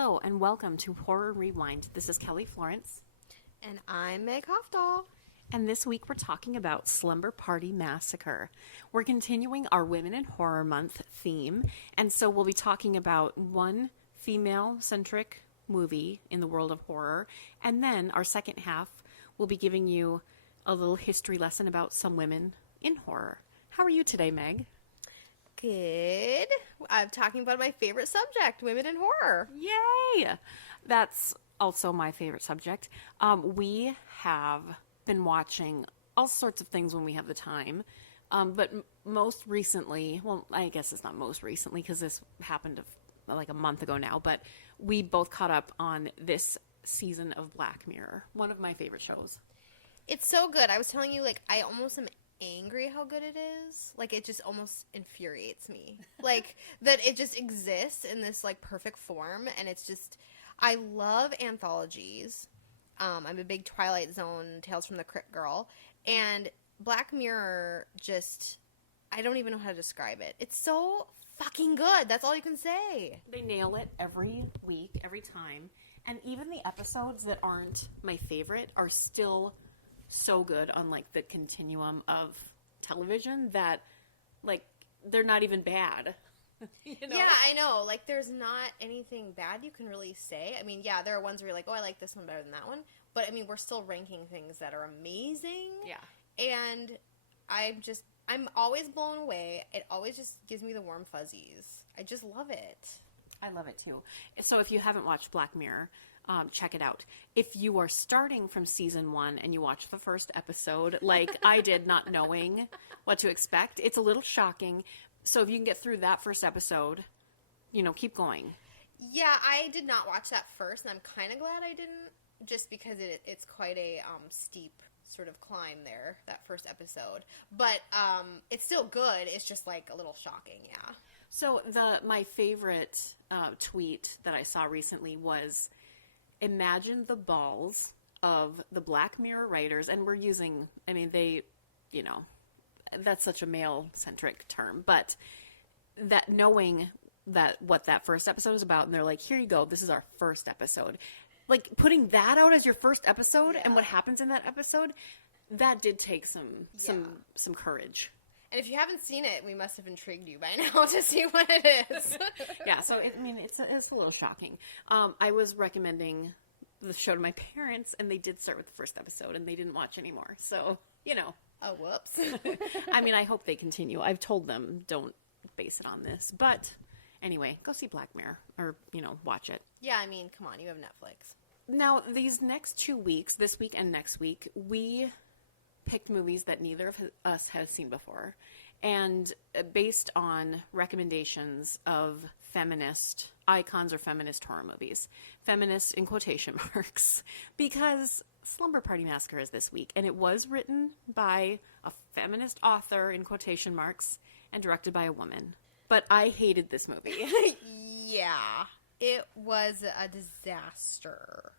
Hello and welcome to Horror Rewind. This is Kelly Florence. And I'm Meg Hofdahl. And this week we're talking about Slumber Party Massacre. We're continuing our Women in Horror Month theme. And so we'll be talking about one female-centric movie in the world of horror. And then our second half, we'll be giving you a little history lesson about some women in horror. How are you today, Meg? Good. I'm talking about my favorite subject, women in horror. Yay! That's also my favorite subject. We have been watching all sorts of things when we have the time. But most recently, well, I guess it's not most recently because this happened like a month ago now, but we both caught up on this season of Black Mirror, one of my favorite shows. It's so good. I was telling you, I almost am angry how good it is. It just almost infuriates me. That it just exists in this, perfect form, and it's just... I love anthologies. I'm a big Twilight Zone, Tales from the Crypt girl, and Black Mirror just... I don't even know how to describe it. It's so fucking good. That's all you can say. They nail it every week, every time, and even the episodes that aren't my favorite are still so good on the continuum of television that they're not even bad. Yeah, I know. There's not anything bad you can really say. I mean, yeah, there are ones where you're like, oh, I like this one better than that one. But I mean, we're still ranking things that are amazing. Yeah. And I'm always blown away. It always just gives me the warm fuzzies. I just love it. I love it too. So if you haven't watched Black Mirror, check it out. If you are starting from season 1 and you watch the first episode, like I did, not knowing what to expect, it's a little shocking. So if you can get through that first episode, keep going. Yeah, I did not watch that first, and I'm kind of glad I didn't, just because it's quite a steep sort of climb there, that first episode. But it's still good. It's just a little shocking, yeah. So my favorite tweet that I saw recently was, imagine the balls of the Black Mirror writers, and we're using, that's such a male-centric term, but that knowing that what that first episode is about, and they're like, here you go, this is our first episode. Putting that out as your first episode, yeah, and what happens in that episode, that did take some courage. And if you haven't seen it, we must have intrigued you by now to see what it is. Yeah, so it's a little shocking. I was recommending the show to my parents, and they did start with the first episode, and they didn't watch anymore. So, Oh, whoops. I hope they continue. I've told them don't base it on this. But anyway, go see Black Mirror, or, watch it. Yeah, come on, you have Netflix. Now, these next 2 weeks, this week and next week, we picked movies that neither of us has seen before, and based on recommendations of feminist icons or feminist horror movies. Feminist in quotation marks, because Slumber Party Massacre is this week, and it was written by a feminist author in quotation marks and directed by a woman. But I hated this movie. Yeah, it was a disaster.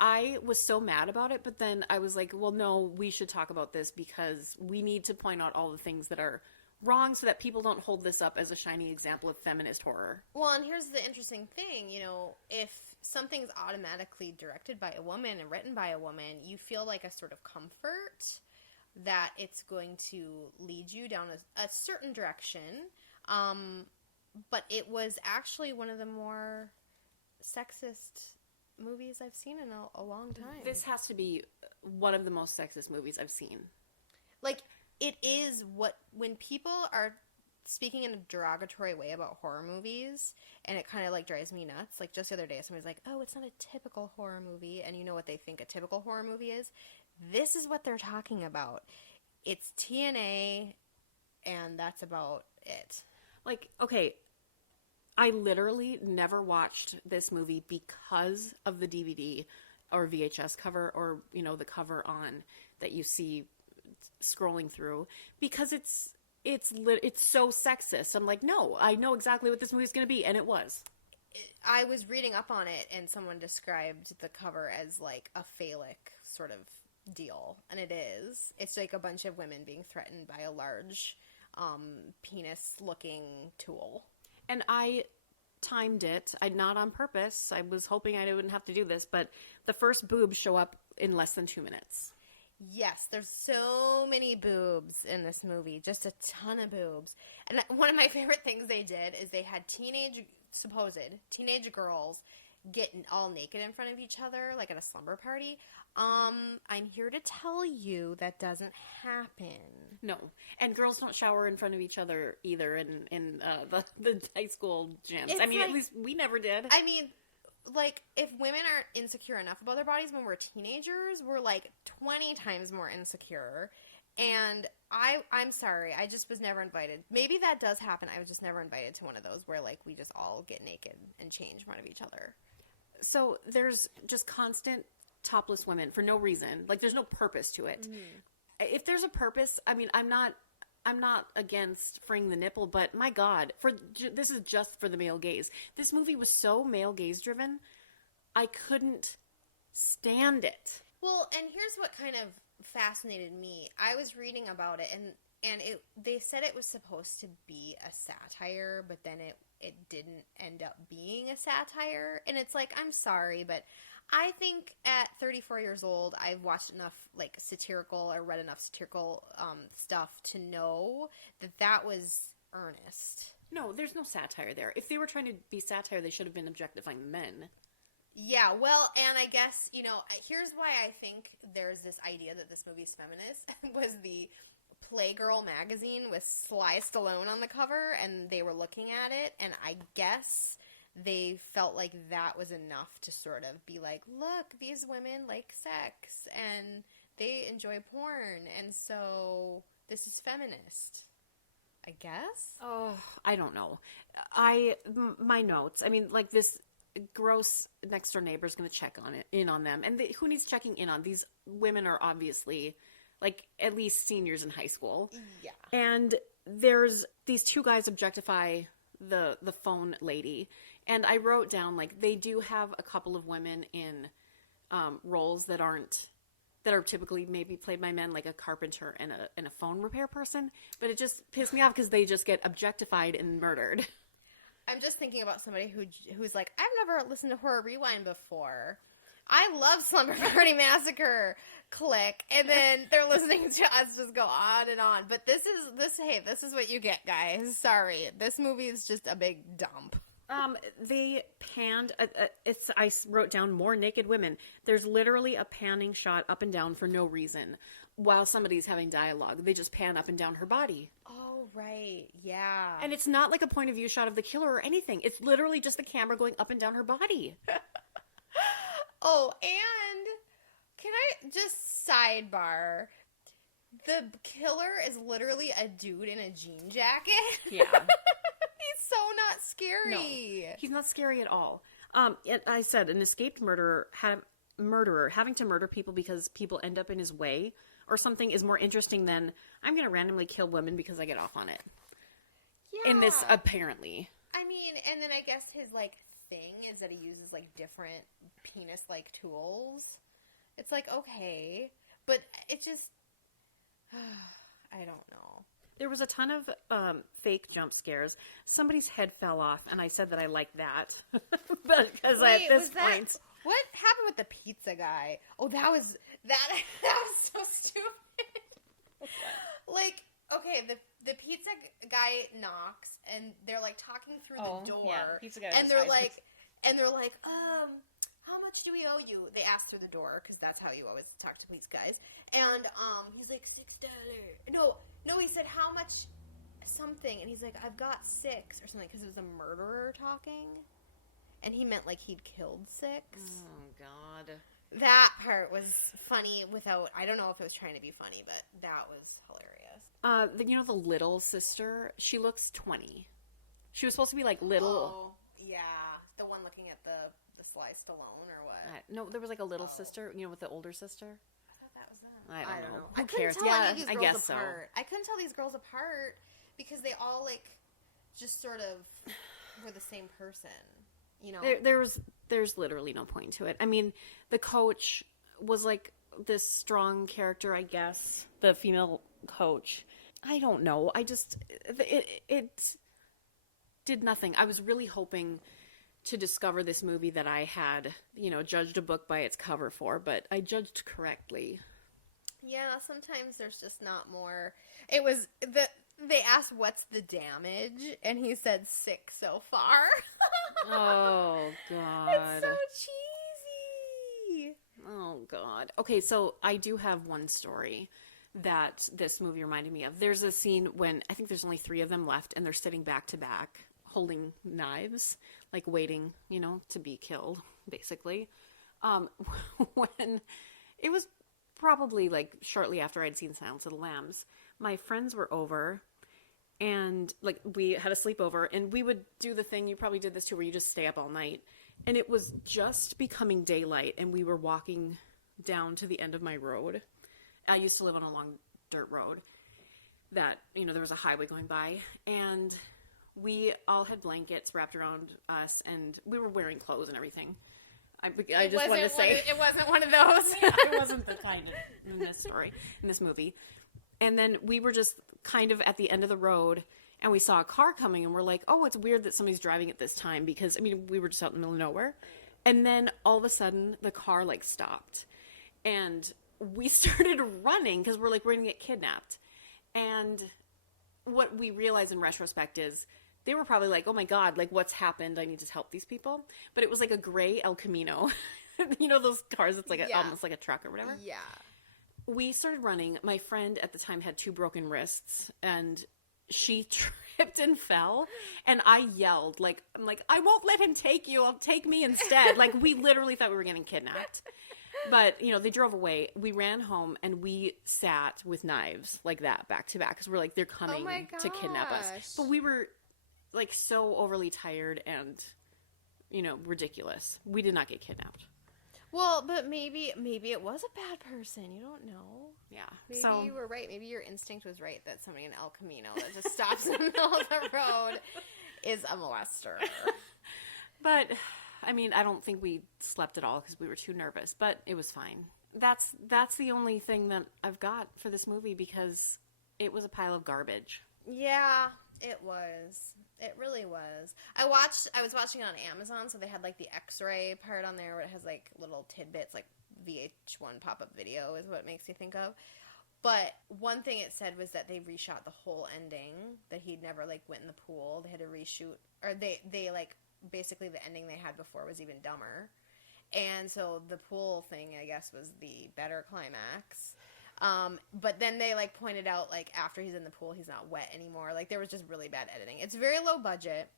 I was so mad about it, but then I was like, well, no, we should talk about this because we need to point out all the things that are wrong so that people don't hold this up as a shining example of feminist horror. Well, and here's the interesting thing, if something's automatically directed by a woman and written by a woman, you feel a sort of comfort that it's going to lead you down a certain direction. But it was actually one of the more sexist movies I've seen in a long time. This has to be one of the most sexist movies I've seen. It is when people are speaking in a derogatory way about horror movies, and it kind of drives me nuts. Just the other day, somebody's like, oh, it's not a typical horror movie, and you know what they think a typical horror movie is? This is what they're talking about. It's TNA, and that's about it. Okay, I literally never watched this movie because of the DVD or VHS cover, or, the cover on that you see scrolling through, because it's so sexist. I'm like, no, I know exactly what this movie's going to be, and it was. I was reading up on it, and someone described the cover as a phallic sort of deal, and it is. It's a bunch of women being threatened by a large penis-looking tool. And I timed it. I not on purpose. I was hoping I wouldn't have to do this, but the first boobs show up in less than 2 minutes. Yes, there's so many boobs in this movie. Just a ton of boobs. And one of my favorite things they did is they had supposed teenage girls getting all naked in front of each other, like at a slumber party. I'm here to tell you that doesn't happen. No. And girls don't shower in front of each other either in the high school gyms. It's I mean, like, at least we never did. I mean, like, if women aren't insecure enough about their bodies when we're teenagers, we're like 20 times more insecure. And I'm sorry, I just was never invited. Maybe that does happen. I was just never invited to one of those where, like, we just all get naked and change in front of each other. So there's just constant topless women for no reason. Like, there's no purpose to it. Mm-hmm. If there's a purpose, I mean, I'm not against freeing the nipple, but my God, this is just for the male gaze. This movie was so male gaze driven, I couldn't stand it. Well, and here's what kind of fascinated me. I was reading about it, and they said it was supposed to be a satire, but then it didn't end up being a satire. And it's like, I'm sorry, but I think at 34 years old, I've watched enough like satirical or read enough satirical stuff to know that was earnest. No, there's no satire there. If they were trying to be satire, they should have been objectifying the men. Yeah, well, and I guess, here's why I think there's this idea that this movie is feminist, was the Playgirl magazine with Sly Stallone on the cover, and they were looking at it, and I guess they felt like that was enough to sort of be like, look, these women like sex, and they enjoy porn, and so this is feminist. I guess? Oh, I don't know. My notes, I mean, like, this gross next door neighbor is going to check in on them. And who needs checking in on? These women are obviously, like, at least seniors in high school. Yeah. And there's these two guys objectify the phone lady. And I wrote down, like, they do have a couple of women in roles that are typically maybe played by men, like a carpenter and a phone repair person. But it just pissed me off because they just get objectified and murdered. I'm just thinking about somebody who's like, I've never listened to Horror Rewind before. I love Slumber Party Massacre. Click. And then they're listening to us just go on and on. But this is what you get, guys. Sorry. This movie is just a big dump. They panned, I wrote down more naked women. There's literally a panning shot up and down for no reason while somebody's having dialogue. They just pan up and down her body. Oh, right. Yeah. And it's not like a point of view shot of the killer or anything. It's literally just the camera going up and down her body. Oh, and can I just sidebar? The killer is literally a dude in a jean jacket. Yeah. He's so not scary. No, he's not scary at all. I said an escaped murderer having to murder people because people end up in his way or something is more interesting than I'm going to randomly kill women because I get off on it. Yeah. In this, apparently. I mean, and then I guess his, like, thing is that he uses, like, different penis-like tools. It's like, okay. But it just... I don't know. There was a ton of fake jump scares. Somebody's head fell off, and I said that I liked that. Because at this point... What happened with the pizza guy? Oh, that was so stupid. Like, okay, the pizza guy knocks, and they're like talking through the door. Yeah, pizza guy and they're like, how much do we owe you? They ask through the door because that's how you always talk to police guys. And he's like $6. No, he said how much something, and he's like, I've got 6 or something because it was a murderer talking. And he meant like he'd killed 6. Oh, God. That part was funny without... I don't know if it was trying to be funny, but that was hilarious. The little sister, she looks 20. She was supposed to be like little... Oh, yeah. The one looking at the Sly Stallone or what? No, there was like a little sister, with the older sister. I thought that was them. I don't know. I Who couldn't cares? tell any of these I girls guess apart. I couldn't tell these girls apart because they all, like, just sort of were the same person. There's literally no point to it. I mean, the coach was like this strong character, I guess. The female coach. I don't know. I just it did nothing. I was really hoping to discover this movie that I had, judged a book by its cover for, but I judged correctly. Yeah, sometimes there's just not more. It was they asked what's the damage, and he said 6 so far. Oh, God. It's so cheesy. Oh, God. Okay, so I do have one story that this movie reminded me of. There's a scene when I think there's only 3 of them left, and they're sitting back to back, holding knives, like waiting, to be killed, basically. When it was probably like shortly after I'd seen Silence of the Lambs, my friends were over, and like we had a sleepover, and we would do the thing, you probably did this too, where you just stay up all night. And it was just becoming daylight, and we were walking down to the end of my road. I used to live on a long dirt road that, there was a highway going by, and we all had blankets wrapped around us, and we were wearing clothes and everything. I just wanted to say it wasn't one of those. Yeah, it wasn't the kind in this story, in this movie. And then we were just kind of at the end of the road, and we saw a car coming, and we're like, oh, it's weird that somebody's driving at this time, because, we were just out in the middle of nowhere. And then all of a sudden, the car, stopped. And we started running, because we're going to get kidnapped. And what we realize in retrospect is, they were probably like, oh my God, what's happened? I need to help these people. But it was like a gray El Camino. Those cars, it's almost like a truck or whatever. Yeah. We started running. My friend at the time had 2 broken wrists, and she tripped and fell. And I yelled, I'm like, I won't let him take you. I'll take me instead. We literally thought we were getting kidnapped. But, they drove away. We ran home, and we sat with knives like that, back to back. Because we're like, they're coming to kidnap us. But we were so overly tired and, ridiculous. We did not get kidnapped. Well, but maybe it was a bad person. You don't know. Yeah. Maybe you were right. Maybe your instinct was right that somebody in El Camino that just stops in the middle of the road is a molester. But, I don't think we slept at all because we were too nervous. But it was fine. That's the only thing that I've got for this movie because it was a pile of garbage. Yeah, it was. It really was. I was watching it on Amazon, so they had the X-ray part on there where it has little tidbits, VH1 pop-up video is what it makes you think of. But one thing it said was that they reshot the whole ending, that he'd never went in the pool. They had to reshoot, or they basically the ending they had before was even dumber. And so the pool thing, I guess, was the better climax. But then they pointed out after he's in the pool he's not wet anymore. There was just really bad editing. It's very low budget.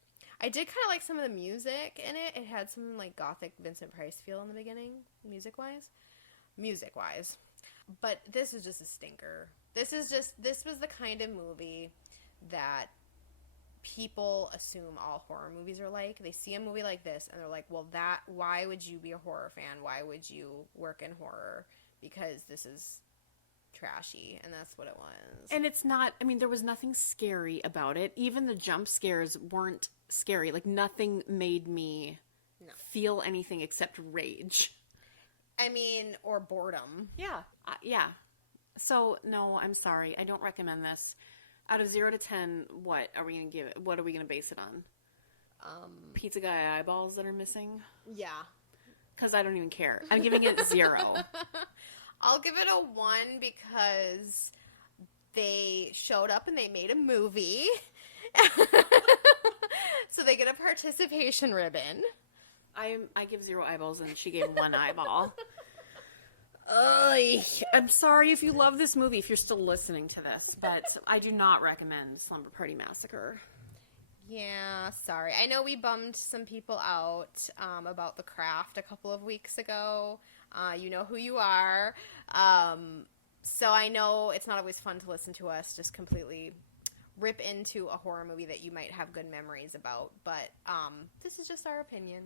I did kind of like some of the music in it. It had some gothic Vincent Price feel in the beginning, music wise. But this was just a stinker. This was the kind of movie that people assume all horror movies are like. They see a movie like this and they're like, well, why would you be a horror fan? Why would you work in horror? Because this is trashy, and that's what it was. And it's not, there was nothing scary about it. Even the jump scares weren't scary. Nothing made me feel anything except rage. Or boredom. Yeah. Yeah. So, no, I'm sorry. I don't recommend this. Out of 0 to 10, what are we going to give it? What are we going to base it on? Pizza guy eyeballs that are missing? Yeah. Because I don't even care. I'm giving it 0. I'll give it a 1 because they showed up and they made a movie. So they get a participation ribbon. I give 0 eyeballs and she gave 1 eyeball. I'm sorry if you love this movie, if you're still listening to this, but I do not recommend Slumber Party Massacre. Yeah, sorry. I know we bummed some people out about The Craft a couple of weeks ago. You know who you are. So I know it's not always fun to listen to us just completely rip into a horror movie that you might have good memories about, but this is just our opinion.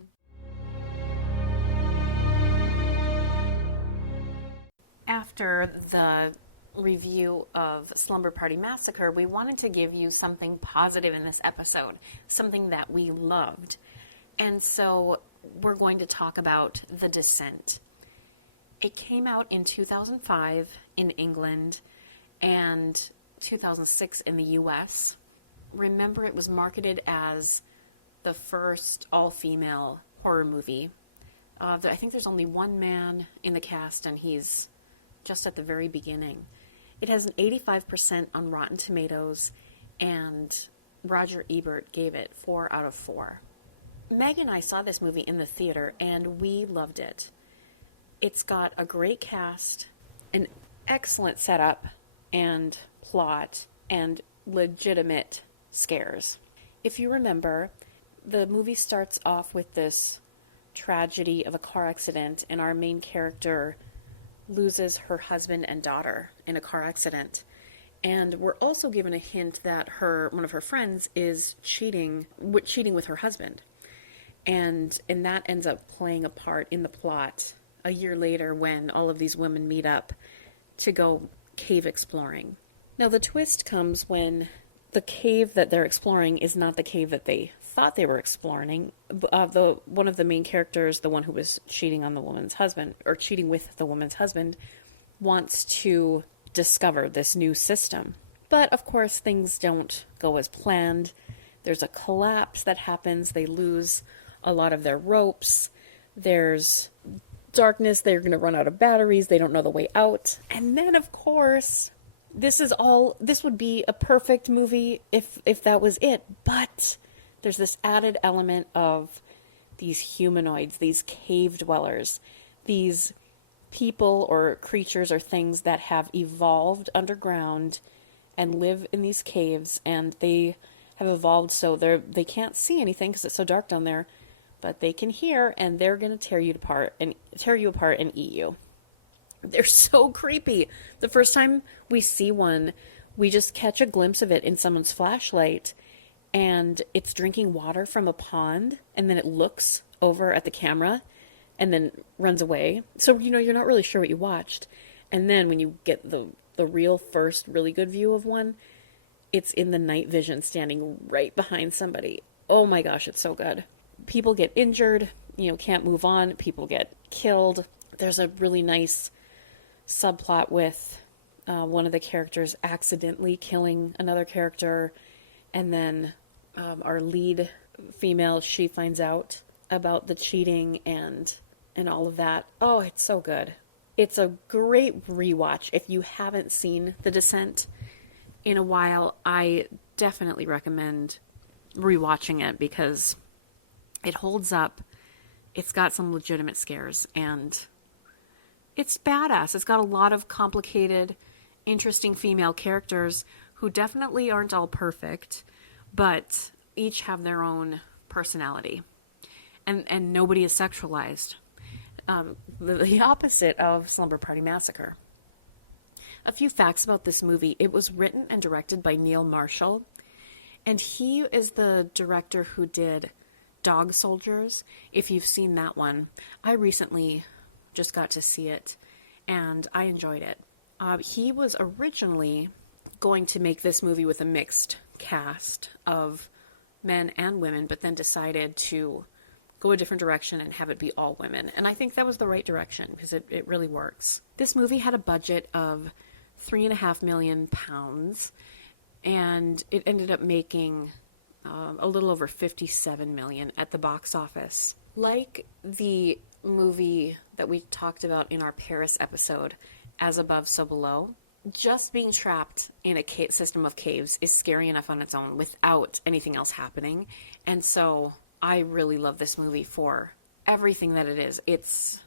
After the review of Slumber Party Massacre, we wanted to give you something positive in this episode, something that we loved. And so we're going to talk about The Descent. It came out in 2005 in England and 2006 in the US. Remember, it was marketed as the first all-female horror movie. I think there's only one man in the cast, and he's just at the very beginning. It has an 85% on Rotten Tomatoes, and Roger Ebert gave it 4 out of 4. Meg and I saw this movie in the theater, and we loved it. It's got a great cast, an excellent setup and plot, and legitimate scares. If you remember, the movie starts off with this tragedy of a car accident, and our main character loses her husband and daughter in a car accident. And we're also given a hint that one of her friends is cheating with her husband. And that ends up playing a part in the plot a year later when all of these women meet up to go cave exploring. Now the twist comes when the cave that they're exploring is not the cave that they thought they were exploring. One of the main characters, the one who was cheating on the woman's husband, or cheating with the woman's husband, wants to discover this new system. But of course things don't go as planned. There's a collapse that happens. They lose a lot of their ropes. There's darkness. They're going to run out of batteries. They don't know the way out. And then of course, this would be a perfect movie if that was it. But there's this added element of these humanoids, these cave dwellers, these people or creatures or things that have evolved underground and live in these caves, and they have evolved so they can't see anything because it's so dark down there, but they can hear, and they're going to tear you apart and eat you. They're so creepy. The first time we see one, we just catch a glimpse of it in someone's flashlight, and it's drinking water from a pond, and then it looks over at the camera and then runs away. So, you're not really sure what you watched. And then when you get the real first really good view of one, it's in the night vision standing right behind somebody. Oh my gosh, it's so good. People get injured, can't move on. People get killed. There's a really nice subplot with one of the characters accidentally killing another character, and then our lead female, she finds out about the cheating and all of that. Oh, it's so good. It's a great rewatch. If you haven't seen The Descent in a while, I definitely recommend rewatching it because it holds up. It's got some legitimate scares, and it's badass. It's got a lot of complicated, interesting female characters who definitely aren't all perfect, but each have their own personality. And nobody is sexualized. The opposite of Slumber Party Massacre. A few facts about this movie. It was written and directed by Neil Marshall, and he is the director who did Dog Soldiers. If you've seen that one, I recently just got to see it, and I enjoyed it. He was originally going to make this movie with a mixed cast of men and women, but then decided to go a different direction and have it be all women. And I think that was the right direction because it really works. This movie had a budget of £3.5 million, and it ended up making a little over 57 million at the box office. Like the movie that we talked about in our Paris episode, As Above, So Below, just being trapped in a system of caves is scary enough on its own without anything else happening. And so I really love this movie for everything that it is. It's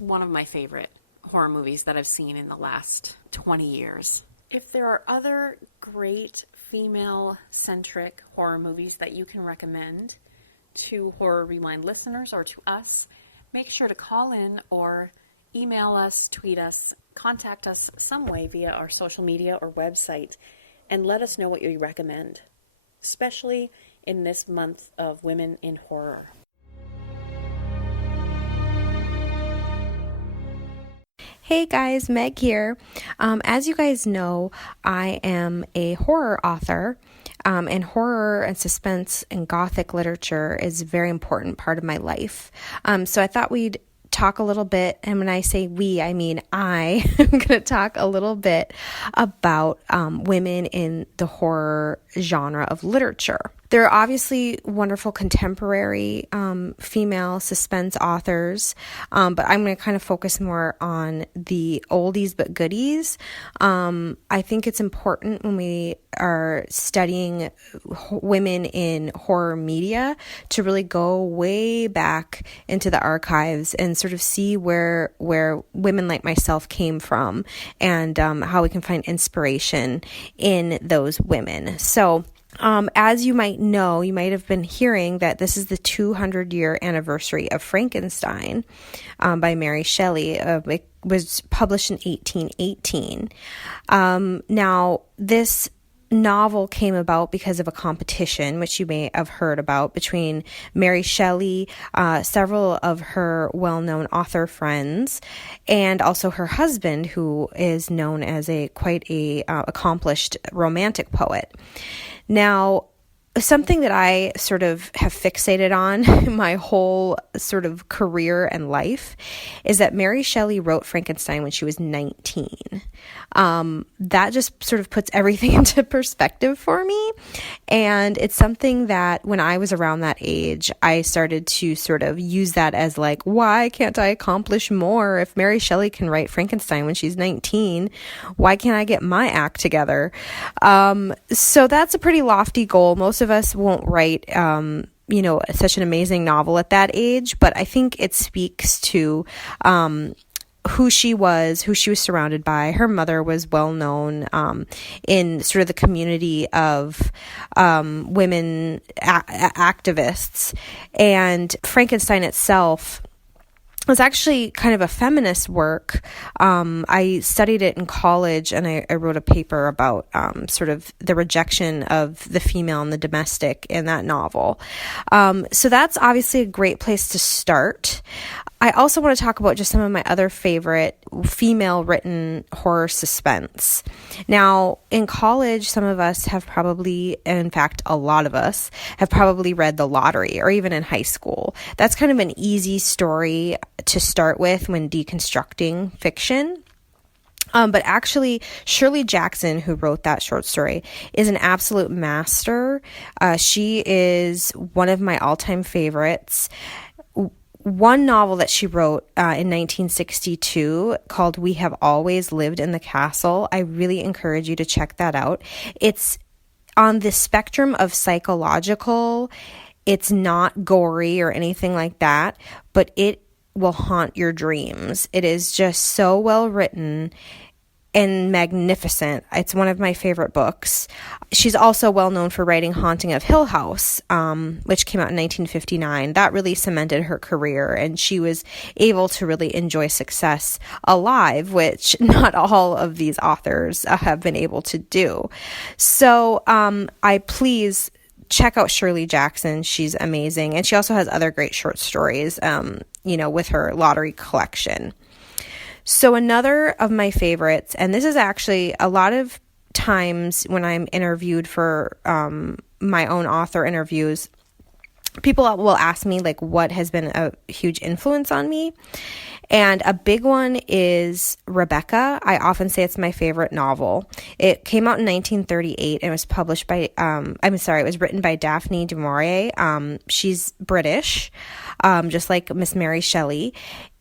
one of my favorite horror movies that I've seen in the last 20 years. If there are other great female-centric horror movies that you can recommend to Horror Rewind listeners or to us, make sure to call in or email us, tweet us, contact us some way via our social media or website, and let us know what you recommend, especially in this month of Women in Horror. Hey guys, Meg here. As you guys know, I am a horror author, and horror and suspense and gothic literature is a very important part of my life. So I thought we'd talk a little bit, and when I say we, I mean I am going to talk a little bit about women in the horror genre of literature. There are obviously wonderful contemporary female suspense authors, but I'm going to kind of focus more on the oldies but goodies. I think it's important when we are studying women in horror media to really go way back into the archives and sort of see where women like myself came from, and how we can find inspiration in those women. So as you might know, you might have been hearing that this is the 200-year anniversary of Frankenstein by Mary Shelley. It was published in 1818. Now, this novel came about because of a competition, which you may have heard about, between Mary Shelley, several of her well-known author friends, and also her husband, who is known as quite a accomplished romantic poet. Now, something that I sort of have fixated on my whole sort of career and life is that Mary Shelley wrote Frankenstein when she was 19. That just sort of puts everything into perspective for me. And it's something that when I was around that age, I started to sort of use that as like, why can't I accomplish more? If Mary Shelley can write Frankenstein when she's 19, why can't I get my act together? So that's a pretty lofty goal. Most of us won't write, such an amazing novel at that age, but I think it speaks to, who she was surrounded by. Her mother was well known in sort of the community of women activists, and Frankenstein itself was actually kind of a feminist work. I studied it in college, and I wrote a paper about sort of the rejection of the female and the domestic in that novel. So that's obviously a great place to start. I also want to talk about just some of my other favorite female-written horror suspense. Now, in college, some of us have probably, in fact, a lot of us, have probably read The Lottery, or even in high school. That's kind of an easy story to start with when deconstructing fiction. But actually, Shirley Jackson, who wrote that short story, is an absolute master. She is one of my all-time favorites. One novel that she wrote in 1962 called We Have Always Lived in the Castle. I really encourage you to check that out. It's on the spectrum of psychological. It's not gory or anything like that, but it will haunt your dreams. It is just so well written and magnificent. It's one of my favorite books. She's also well known for writing Haunting of Hill House, which came out in 1959. That really cemented her career, and she was able to really enjoy success alive, which not all of these authors have been able to do. So please check out Shirley Jackson. She's amazing. And she also has other great short stories, with her Lottery collection. So another of my favorites, and this is actually a lot of times when I'm interviewed for my own author interviews, people will ask me like what has been a huge influence on me. And a big one is Rebecca. I often say it's my favorite novel. It came out in 1938 and was published by, it was written by Daphne du Maurier. She's British, just like Miss Mary Shelley.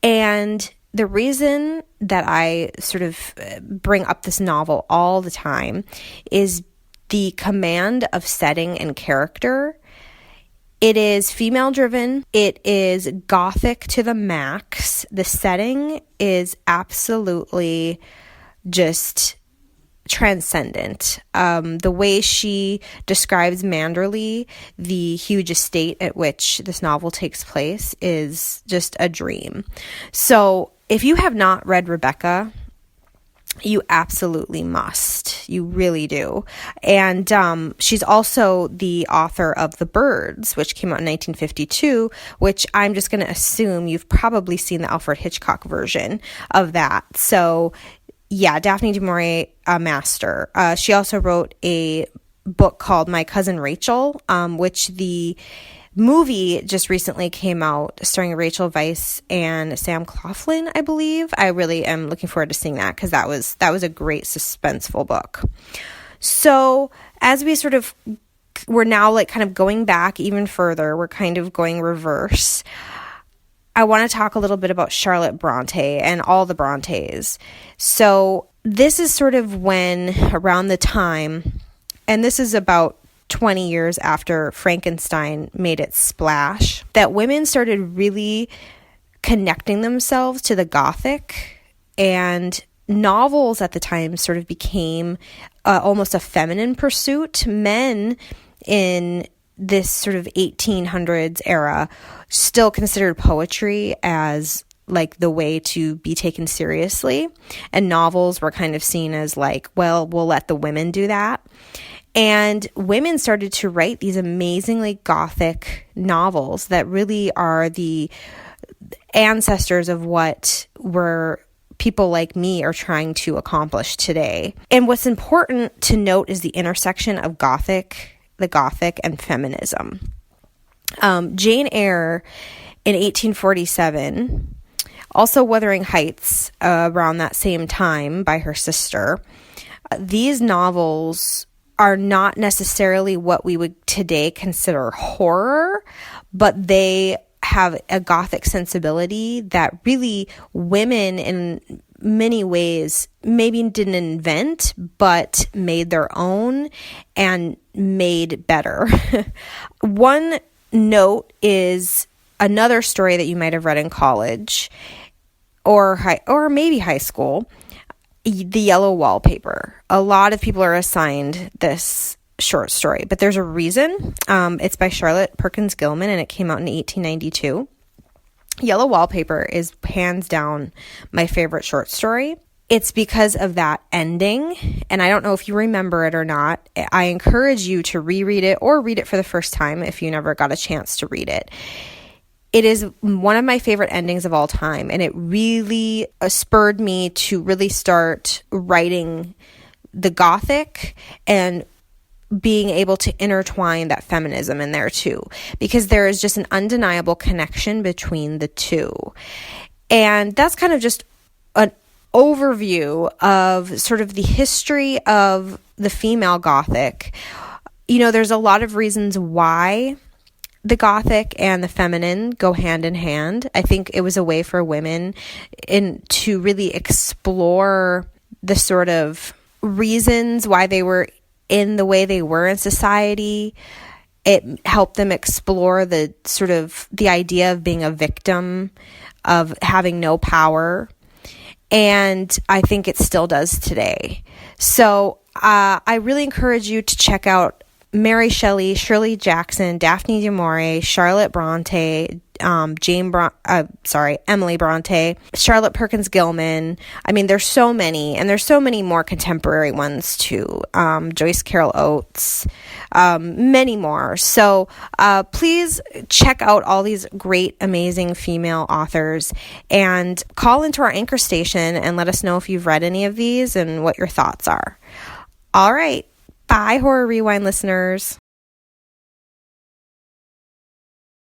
And the reason that I sort of bring up this novel all the time is the command of setting and character. It is female driven. It is gothic to the max. The setting is absolutely just transcendent. The way she describes Manderley, the huge estate at which this novel takes place, is just a dream. So if you have not read Rebecca, you absolutely must. You really do. And she's also the author of The Birds, which came out in 1952, which I'm just going to assume you've probably seen the Alfred Hitchcock version of that. So yeah, Daphne du Maurier, a master. She also wrote a book called My Cousin Rachel, which the movie just recently came out, starring Rachel Weisz and Sam Claflin, I believe. I really am looking forward to seeing that because that was a great suspenseful book. So as we sort of we're now like kind of going back even further. We're kind of going reverse. I want to talk a little bit about Charlotte Bronte and all the Brontes. So this is sort of when, around the time, and this is about 20 years after Frankenstein made its splash, that women started really connecting themselves to the Gothic, and novels at the time sort of became almost a feminine pursuit. Men in this sort of 1800s era still considered poetry as like the way to be taken seriously, and novels were kind of seen as like, well, we'll let the women do that. And women started to write these amazingly Gothic novels that really are the ancestors of what people like me are trying to accomplish today. And what's important to note is the intersection of the Gothic and feminism. Jane Eyre in 1847, also Wuthering Heights around that same time by her sister. These novels are not necessarily what we would today consider horror, but they have a Gothic sensibility that really women in many ways maybe didn't invent, but made their own and made better. One note is another story that you might have read in college or maybe high school, The Yellow Wallpaper. A lot of people are assigned this short story, but there's a reason. It's by Charlotte Perkins Gilman, and it came out in 1892. Yellow Wallpaper is hands down my favorite short story. It's because of that ending, and I don't know if you remember it or not. I encourage you to reread it or read it for the first time if you never got a chance to read it. It is one of my favorite endings of all time, and it really spurred me to really start writing the Gothic and being able to intertwine that feminism in there too, because there is just an undeniable connection between the two. And that's kind of just an overview of sort of the history of the female Gothic. You know, there's a lot of reasons why the Gothic and the feminine go hand in hand. I think it was a way for women to really explore the sort of reasons why they were in the way they were in society. It helped them explore the sort of the idea of being a victim, of having no power. And I think it still does today. So I really encourage you to check out Mary Shelley, Shirley Jackson, Daphne du Maurier, Charlotte Bronte, Emily Bronte, Charlotte Perkins Gilman. I mean, there's so many, and there's so many more contemporary ones too. Joyce Carol Oates, many more. So please check out all these great, amazing female authors, and call into our anchor station and let us know if you've read any of these and what your thoughts are. All right. Bye, Horror Rewind listeners.